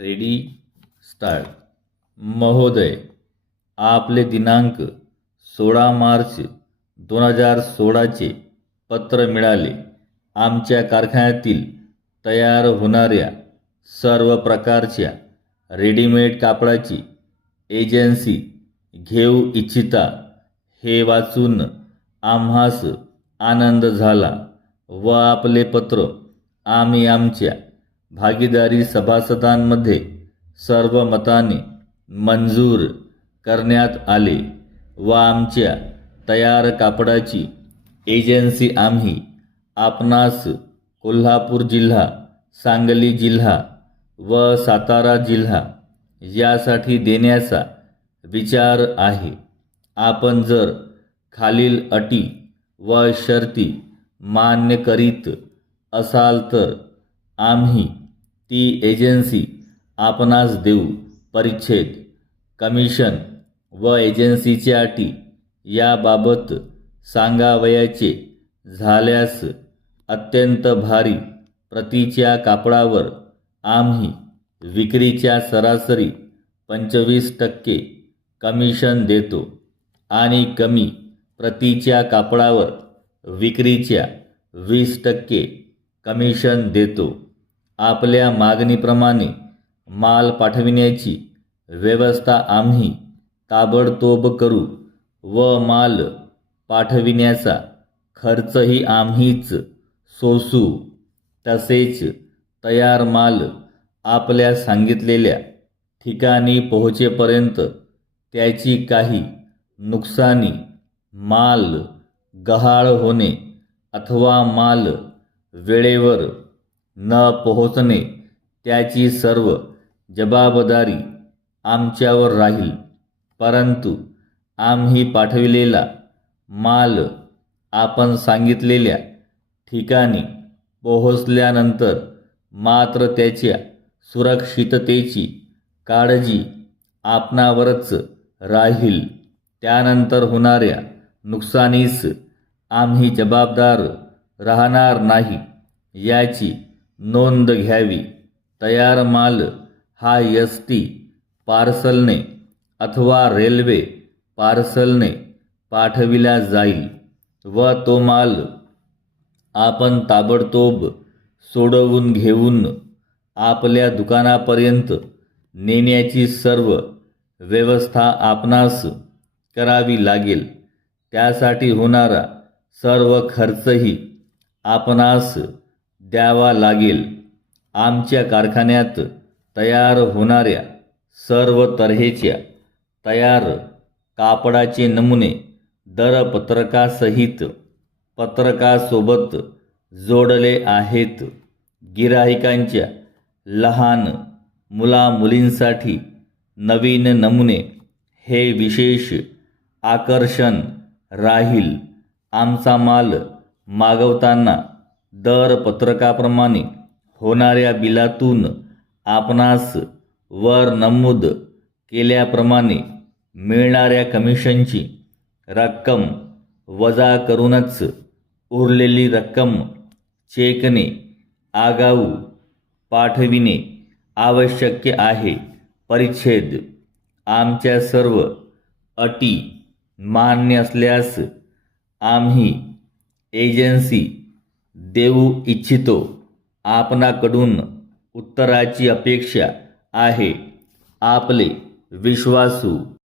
Ready start. महोदय आपले दिनांक सोळा मार्च दोन हजार सोळाचे पत्र मिळाले. आमच्या कारखान्यातील तयार होणाऱ्या सर्व प्रकारच्या रेडीमेड कापडाची एजन्सी घेऊ इच्छिता हे वाचून आम्हास आनंद झाला व आपले पत्र आम्ही आमच्या भागीदारी सभासदांमध्ये सर्व मताने मंजूर करण्यात आले व आमच्या तयार कापडाची एजन्सी आम्ही आपणास कोल्हापूर जिल्हा सांगली जिल्हा व सातारा जिल्हा यासाठी देण्याचा विचार आहे. आपण जर खालील अटी व शर्ती मान्य करीत असाल तर आम्ही ती एजन्सी आपणास देऊ परिच्छेद कमिशन व एजन्सीच्या अटी याबाबत सांगावयाचे झाल्यास अत्यंत भारी प्रतीच्या कापडावर आम्ही विक्रीच्या सरासरी पंचवीस टक्के कमिशन देतो आणि कमी प्रतीच्या कापडावर विक्रीच्या वीस टक्के कमिशन देतो. आपल्या मागणीप्रमाणे माल पाठविण्याची व्यवस्था आम्ही ताबडतोब करू व माल पाठविण्याचा खर्चही आम्हीच सोसू. तसेच तयार माल आपल्या सांगितलेल्या ठिकाणी पोहोचेपर्यंत त्याची काही नुकसानी माल गहाळ होणे अथवा माल वेळेवर न पोहोचणे त्याची सर्व जबाबदारी आमच्यावर राहील. परंतु आम्ही पाठविलेला माल आपण सांगितलेल्या ठिकाणी पोहोचल्यानंतर मात्र त्याच्या सुरक्षिततेची काळजी आपणावरच राहील. त्यानंतर होणाऱ्या नुकसानीस आम्ही जबाबदार राहणार नाही याची नोंद घ्यावी. तयार माल हा यस टी पार्सलने अथवा रेल्वे पार्सलने पाठविला जाईल व तो माल आपण ताबडतोब सोडवून घेऊन आपल्या दुकानापर्यंत नेण्याची सर्व व्यवस्था आपणास करावी लागेल. त्यासाठी होणारा सर्व खर्चही आपणास द्यावा लागेल. आमच्या कारखान्यात तयार होणाऱ्या सर्व तऱ्हेच्या तयार कापडाचे नमुने दरपत्रकासहित पत्रकासोबत जोडले आहेत. गिराहिकांच्या लहान मुलामुलींसाठी नवीन नमुने हे विशेष आकर्षण राहील. आमचा माल मागवताना दर पत्रकाप्रमाणे होणाऱ्या बिलातून आपणास वर नमूद केल्याप्रमाणे मिळणाऱ्या कमिशनची रक्कम वजा करूनच उरलेली रक्कम चेकने आगाऊ पाठविणे आवश्यक आहे. परिच्छेद. आमच्या सर्व अटी मान्य असल्यास आम्ही एजन्सी देऊ इच्छितो. आपणाकडून उत्तराची अपेक्षा आहे. आपले विश्वासू